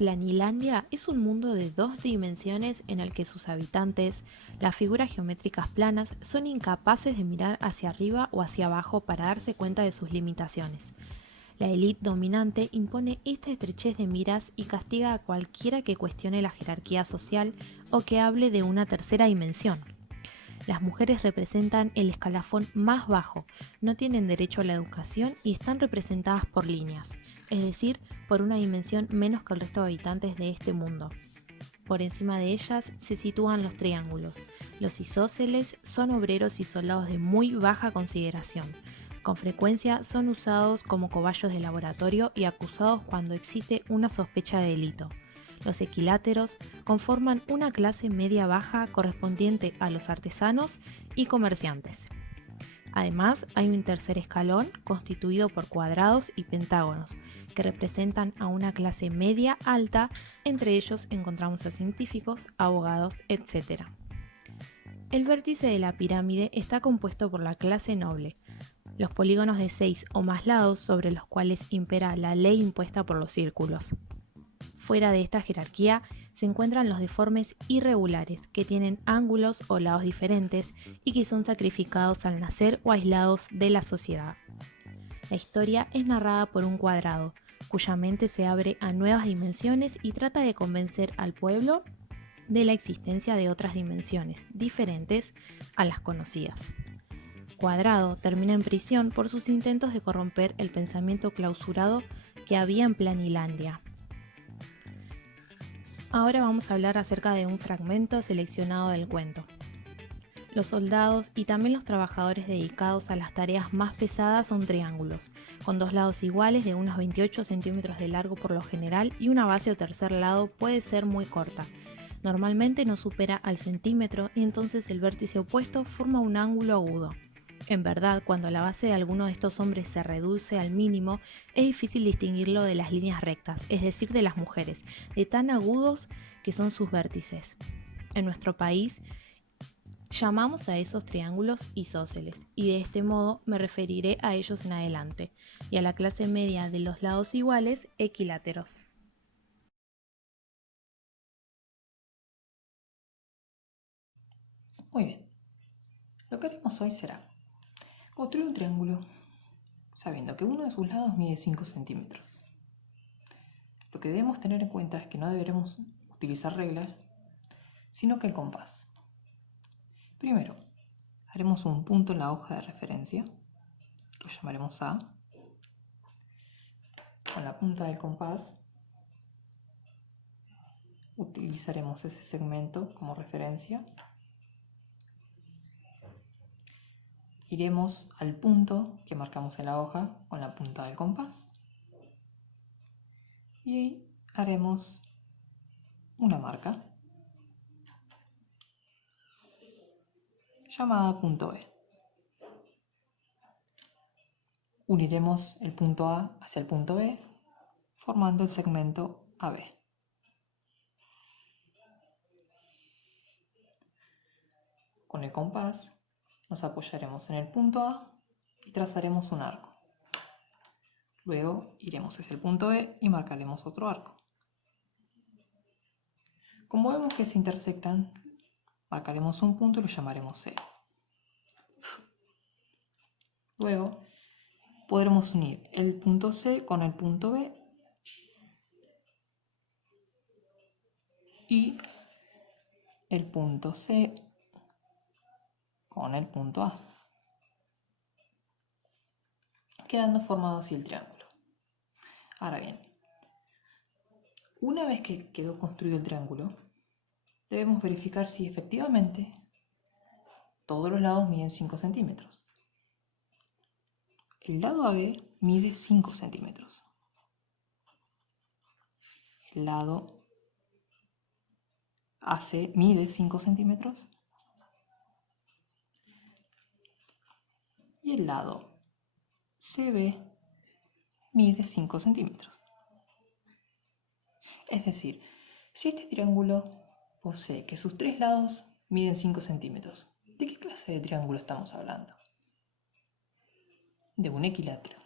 Planilandia es un mundo de dos dimensiones en el que sus habitantes, las figuras geométricas planas, son incapaces de mirar hacia arriba o hacia abajo para darse cuenta de sus limitaciones. La élite dominante impone esta estrechez de miras y castiga a cualquiera que cuestione la jerarquía social o que hable de una tercera dimensión. Las mujeres representan el escalafón más bajo, no tienen derecho a la educación y están representadas por líneas, es decir, por una dimensión menos que el resto de habitantes de este mundo. Por encima de ellas se sitúan los triángulos. Los isósceles son obreros y soldados de muy baja consideración. Con frecuencia son usados como cobayos de laboratorio y acusados cuando existe una sospecha de delito. Los equiláteros conforman una clase media-baja correspondiente a los artesanos y comerciantes. Además, hay un tercer escalón constituido por cuadrados y pentágonos, que representan a una clase media-alta, entre ellos encontramos a científicos, abogados, etc. El vértice de la pirámide está compuesto por la clase noble, los polígonos de 6 o más lados sobre los cuales impera la ley impuesta por los círculos. Fuera de esta jerarquía se encuentran los deformes irregulares, que tienen ángulos o lados diferentes y que son sacrificados al nacer o aislados de la sociedad. La historia es narrada por un cuadrado, cuya mente se abre a nuevas dimensiones y trata de convencer al pueblo de la existencia de otras dimensiones diferentes a las conocidas. Cuadrado termina en prisión por sus intentos de corromper el pensamiento clausurado que había en Planilandia. Ahora vamos a hablar acerca de un fragmento seleccionado del cuento. Los soldados y también los trabajadores dedicados a las tareas más pesadas son triángulos, con dos lados iguales de unos 28 centímetros de largo por lo general y una base o tercer lado puede ser muy corta. Normalmente no supera al centímetro y entonces el vértice opuesto forma un ángulo agudo. En verdad, cuando la base de alguno de estos hombres se reduce al mínimo, es difícil distinguirlo de las líneas rectas, es decir, de las mujeres, de tan agudos que son sus vértices. En nuestro país, llamamos a esos triángulos isósceles, y de este modo me referiré a ellos en adelante, y a la clase media de los lados iguales, equiláteros. Muy bien, lo que haremos hoy será construir un triángulo sabiendo que uno de sus lados mide 5 centímetros. Lo que debemos tener en cuenta es que no deberemos utilizar reglas, sino que el compás. Primero, haremos un punto en la hoja de referencia, lo llamaremos A. Con la punta del compás utilizaremos ese segmento como referencia. Iremos al punto que marcamos en la hoja con la punta del compás y haremos una marca llamada punto B. Uniremos el punto A hacia el punto B formando el segmento AB. Con el compás nos apoyaremos en el punto A y trazaremos un arco. Luego iremos hacia el punto B y marcaremos otro arco. Como vemos que se intersectan, marcaremos un punto y lo llamaremos C. Luego podremos unir el punto C con el punto B y el punto C con el punto A, quedando formado así el triángulo. Ahora bien, una vez que quedó construido el triángulo, debemos verificar si efectivamente todos los lados miden 5 centímetros. El lado AB mide 5 centímetros. El lado AC mide 5 centímetros. Y el lado CB mide 5 centímetros. Es decir, si este triángulo posee que sus tres lados miden 5 centímetros, ¿de qué clase de triángulo estamos hablando? De un equilátero.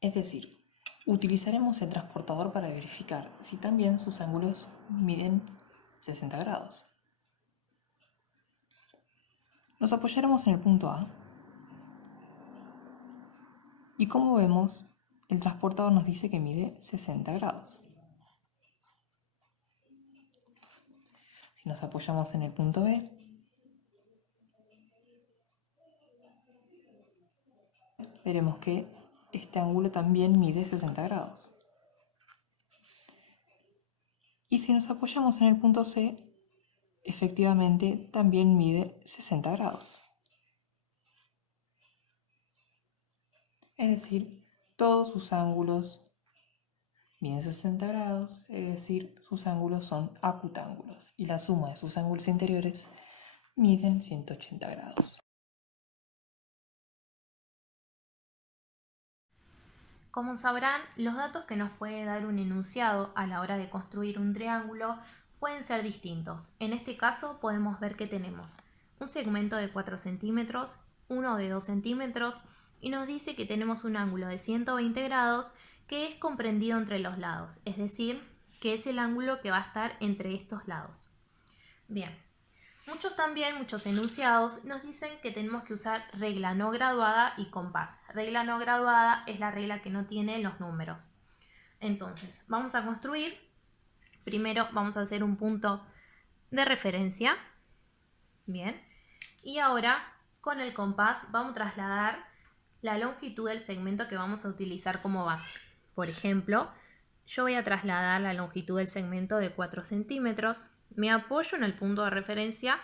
Es decir, Utilizaremos el transportador para verificar si también sus ángulos miden 60 grados. Nos apoyaremos en el punto A y como vemos, el transportador nos dice que mide 60 grados. Si nos apoyamos en el punto B, veremos que este ángulo también mide 60 grados. Y si nos apoyamos en el punto C, efectivamente también mide 60 grados. Es decir, todos sus ángulos miden 60 grados, es decir, sus ángulos son acutángulos. Y la suma de sus ángulos interiores miden 180 grados. Como sabrán, los datos que nos puede dar un enunciado a la hora de construir un triángulo pueden ser distintos. En este caso podemos ver que tenemos un segmento de 4 centímetros, uno de 2 centímetros y nos dice que tenemos un ángulo de 120 grados que es comprendido entre los lados, es decir, que es el ángulo que va a estar entre estos lados. Bien. Muchos enunciados nos dicen que tenemos que usar regla no graduada y compás. Regla no graduada es la regla que no tiene los números. Entonces, vamos a construir. Primero vamos a hacer un punto de referencia. Bien. Y ahora, con el compás, vamos a trasladar la longitud del segmento que vamos a utilizar como base. Por ejemplo, yo voy a trasladar la longitud del segmento de 4 centímetros. Me apoyo en el punto de referencia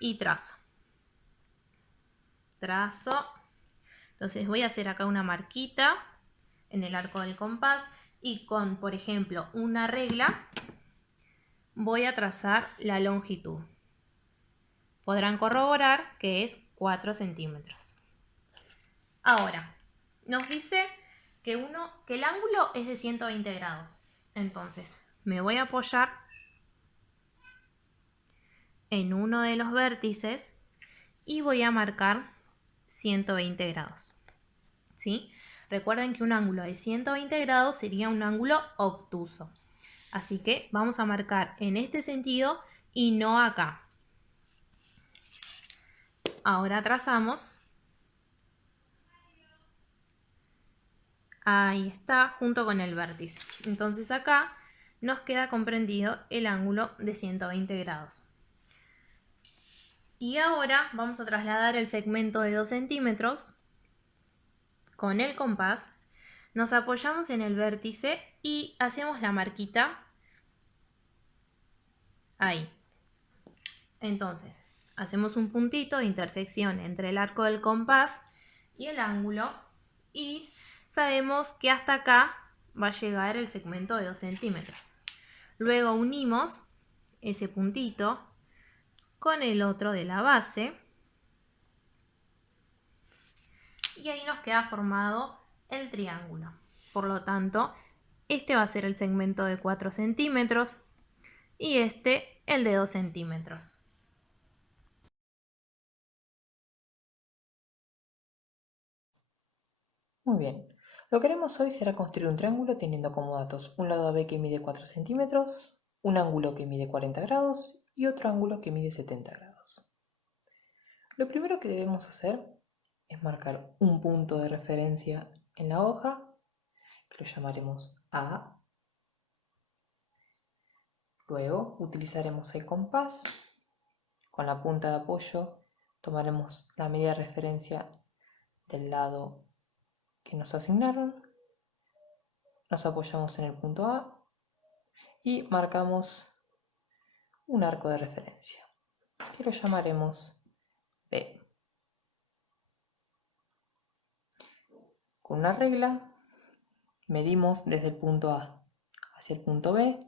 y trazo. Entonces voy a hacer acá una marquita en el arco del compás y con, por ejemplo, una regla voy a trazar la longitud. Podrán corroborar que es 4 centímetros. Ahora, nos dice que el ángulo es de 120 grados. Entonces, me voy a apoyar en uno de los vértices y voy a marcar 120 grados. ¿Sí? Recuerden que un ángulo de 120 grados sería un ángulo obtuso. Así que vamos a marcar en este sentido y no acá. Ahora trazamos. Ahí está, junto con el vértice. Entonces acá nos queda comprendido el ángulo de 120 grados. Y ahora vamos a trasladar el segmento de 2 centímetros con el compás. Nos apoyamos en el vértice y hacemos la marquita ahí. Entonces, hacemos un puntito de intersección entre el arco del compás y el ángulo y sabemos que hasta acá va a llegar el segmento de 2 centímetros. Luego unimos ese puntito con el otro de la base y ahí nos queda formado el triángulo. Por lo tanto, este va a ser el segmento de 4 centímetros y este el de 2 centímetros. Muy bien. Lo que haremos hoy será construir un triángulo teniendo como datos un lado AB que mide 4 centímetros, un ángulo que mide 40 grados y otro ángulo que mide 70 grados. Lo primero que debemos hacer es marcar un punto de referencia en la hoja, que lo llamaremos A. Luego utilizaremos el compás. Con la punta de apoyo tomaremos la medida de referencia del lado que nos asignaron. Nos apoyamos en el punto A y marcamos un arco de referencia, que lo llamaremos B. Con una regla medimos desde el punto A hacia el punto B,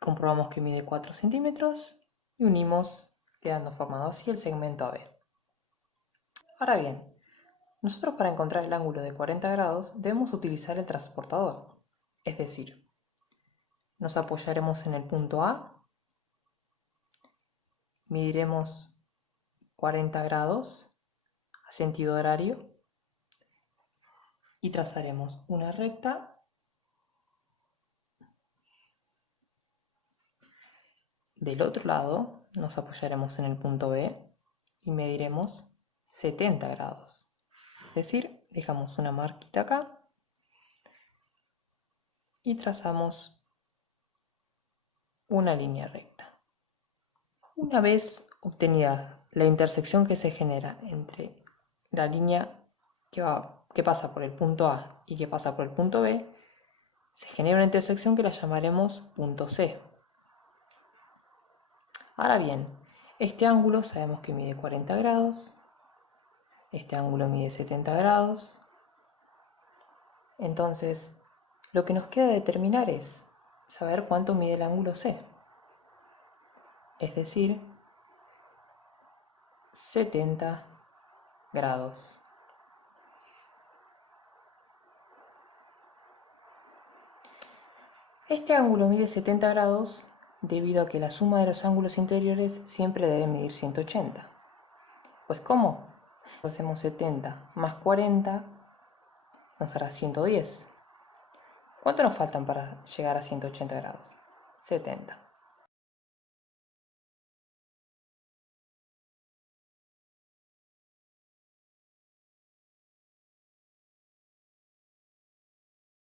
comprobamos que mide 4 centímetros y unimos, quedando formado así el segmento AB. Ahora bien, nosotros para encontrar el ángulo de 40 grados debemos utilizar el transportador, es decir, nos apoyaremos en el punto A, mediremos 40 grados a sentido horario y trazaremos una recta del otro lado. Nos apoyaremos en el punto B y mediremos 70 grados. Es decir, dejamos una marquita acá y trazamos una línea recta. Una vez obtenida la intersección que se genera entre la línea que pasa por el punto A y que pasa por el punto B, se genera una intersección que la llamaremos punto C. Ahora bien, este ángulo sabemos que mide 40 grados, este ángulo mide 70 grados, entonces lo que nos queda determinar es saber cuánto mide el ángulo C, es decir, 70 grados. Este ángulo mide 70 grados debido a que la suma de los ángulos interiores siempre debe medir 180. Pues ¿cómo? Hacemos 70 más 40 nos dará 110. ¿Cuánto nos faltan para llegar a 180 grados? 70.